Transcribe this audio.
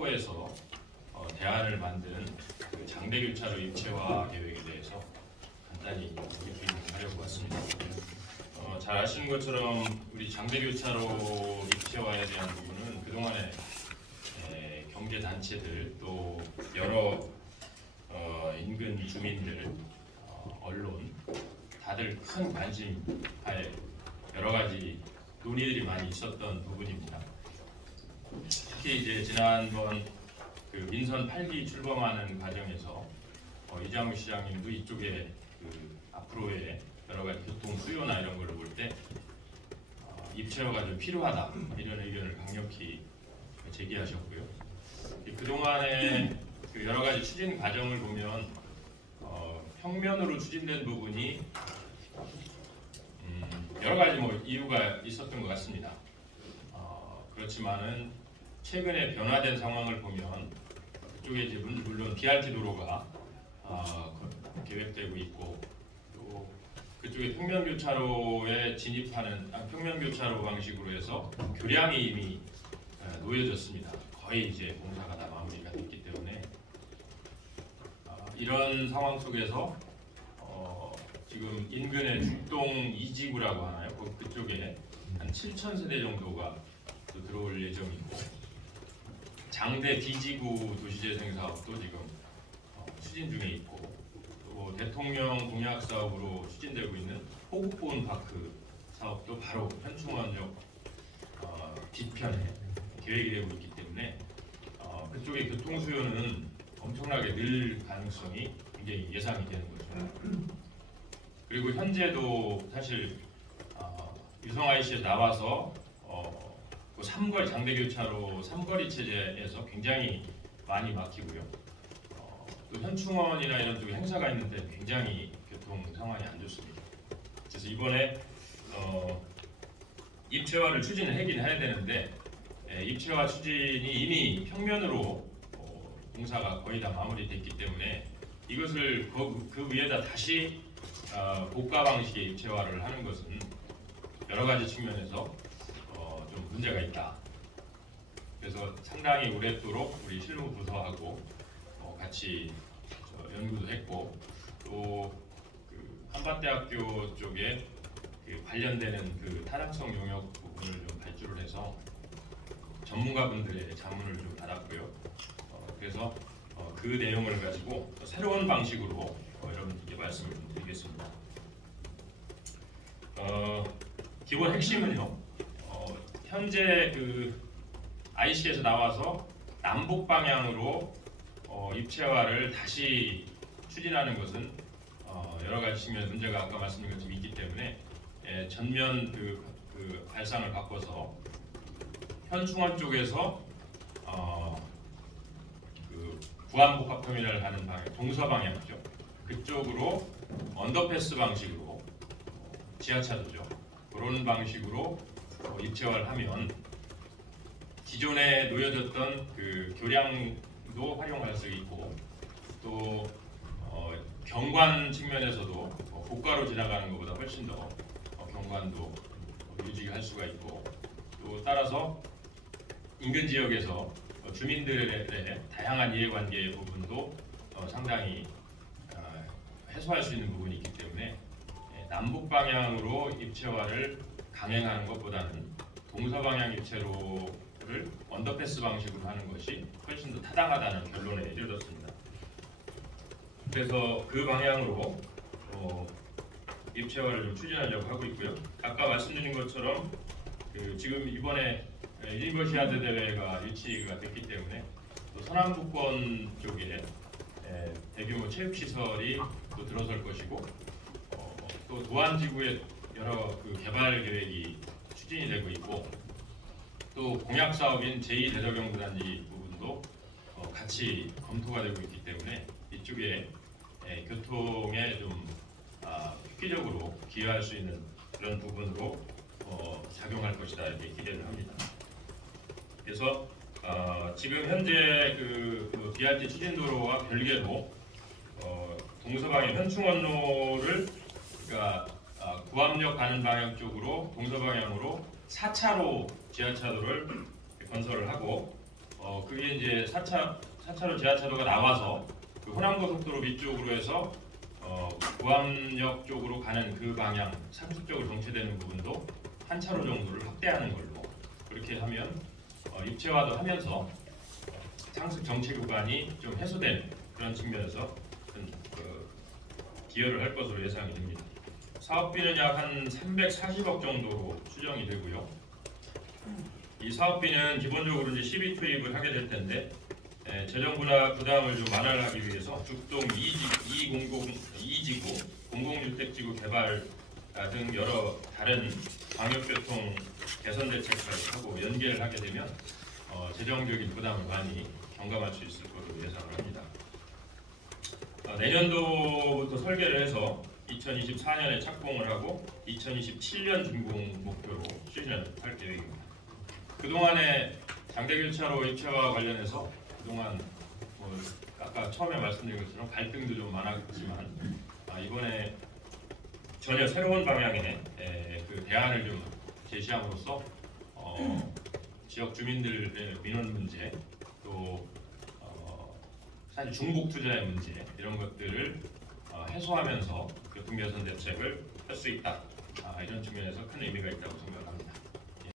학포에서 대안을 만든 그 장대교차로 입체화 계획에 대해서 간단히 브리핑하려고 왔습니다. 잘 아시는 것처럼 우리 장대교차로 입체화에 대한 부분은 그동안에 경제단체들 또 여러 인근 주민들, 언론 다들 큰 관심하에 여러 가지 논의들이 많이 있었던 부분입니다. 특히 이제 지난번 그 민선 8기 출범하는 과정에서 이장우 시장님도 이쪽에 그 앞으로의 여러 가지 교통 수요나 이런 걸 볼 때 입체화가 좀 필요하다 이런 의견을 강력히 제기하셨고요. 그동안의 그 여러 가지 추진 과정을 보면 평면으로 추진된 부분이 여러 가지 이유가 있었던 것 같습니다. 그렇지만은 최근에 변화된 상황을 보면 그쪽에 이제 물론 BRT 도로가 계획되고 있고 또 그쪽에 평면교차로에 진입하는 평면교차로 방식으로 해서 교량이 이미 놓여졌습니다. 거의 이제 공사가 다 마무리가 됐기 때문에 이런 상황 속에서 지금 인근의 죽동 2지구라고 하나요? 그쪽에 한 7,000세대 정도가 또 들어올 예정이고 장대 D지구 도시재생 사업도 지금 추진 중에 있고 또 대통령 공약 사업으로 추진되고 있는 호국보훈파크 사업도 바로 현충원역 뒤편에 계획이 되고 있기 때문에 그쪽의 교통 수요는 엄청나게 늘 가능성이 굉장히 예상이 되는 거죠. 그리고 현재도 사실 유성 IC에 나와서 삼거리 장대교차로 삼거리 체제에서 굉장히 많이 막히고요. 또 현충원이나 이런 쪽에 행사가 있는데 굉장히 교통 상황이 안 좋습니다. 그래서 이번에 입체화를 추진을 하긴 해야 되는데 입체화 추진이 이미 평면으로 공사가 거의 다 마무리됐기 때문에 이것을 그 위에다 다시 고가 방식의 입체화를 하는 것은 여러 가지 측면에서 좀 문제가 있다. 그래서 상당히 오랫도록 우리 실무 부서하고 같이 연구도 했고 또 그 한밭대학교 쪽에 그 관련되는 그 타당성 용역 부분을 좀 발주를 해서 전문가분들의 자문을 좀 받았고요. 그래서 그 내용을 가지고 새로운 방식으로 여러분들께 말씀을 드리겠습니다. 기본 핵심은요. 현재 그 IC에서 나와서 남북 방향으로 입체화를 다시 추진하는 것은 여러 가지 측면 문제가 아까 말씀드린 것처럼 있기 때문에 전면 그 발상을 바꿔서 현충원 쪽에서 그 부안복합터미널 가는 방향, 동서 방향이죠. 그쪽으로 언더패스 방식으로 지하차도죠. 그런 방식으로 입체화를 하면 기존에 놓여졌던 그 교량도 활용할 수 있고 또 경관 측면에서도 고가로 지나가는 것보다 훨씬 더 경관도 유지할 수가 있고 또 따라서 인근 지역에서 주민들의 다양한 이해관계의 부분도 상당히 해소할 수 있는 부분이 있기 때문에 남북 방향으로 입체화를 강행하는 것보다는 동서 방향 입체로를 언더패스 방식으로 하는 것이 훨씬 더 타당하다는 결론에 이르렀습니다. 그래서 그 방향으로 입체화를 좀 추진하려고 하고 있고요. 아까 말씀드린 것처럼 지금 이번에 유니버시아드 대회가 유치가 됐기 때문에 또 서남부권 쪽에 대규모 체육시설이 또 들어설 것이고 또 도안지구의 여러 그 개발 계획이 추진이 되고 있고 또 공약 사업인 제2대저경부단지 부분도 같이 검토가 되고 있기 때문에 이쪽에 교통에 좀 획기적으로 기여할 수 있는 그런 부분으로 작용할 것이다 이렇게 기대를 합니다. 그래서 지금 현재 그 BRT 추진도로와 별개로 동서방향 현충원로를 그러니까 구암역 가는 방향 쪽으로 동서방향으로 4차로 지하차도를 건설을 하고 그게 이제 4차로 지하차도가 나와서 그 호남고속도로 밑쪽으로 해서 구암역 쪽으로 가는 그 방향 상습적으로 정체되는 부분도 한 차로 정도를 확대하는 걸로 그렇게 하면 입체화도 하면서 상습 정체 구간이 좀 해소되는 그런 측면에서 기여를 할 것으로 예상이 됩니다. 사업비는 약 한 340억 정도로 추정이 되고요. 이 사업비는 기본적으로 이제 시비 투입을 하게 될 텐데 재정 부담을 좀 완화하기 위해서 죽동 2지구, 공공주택지구 개발 등 여러 다른 광역교통 개선 대책을 하고 연계를 하게 되면 재정적인 부담을 많이 경감할 수 있을 것으로 예상을 합니다. 내년도부터 설계를 해서 2024년에 착공을 하고 2027년 준공 목표로 추진을 할 계획입니다. 그동안에 장대길차로 입체와 관련해서 그동안 아까 처음에 말씀드린 것처럼 갈등도 좀 많았지만 이번에 전혀 새로운 방향의 그 대안을 좀 제시함으로써 지역 주민들의 민원 문제 또 사실 중복 투자의 문제 이런 것들을 해소하면서 교통 개선 대책을 할 수 있다 이런 측면에서 큰 의미가 있다고 생각합니다.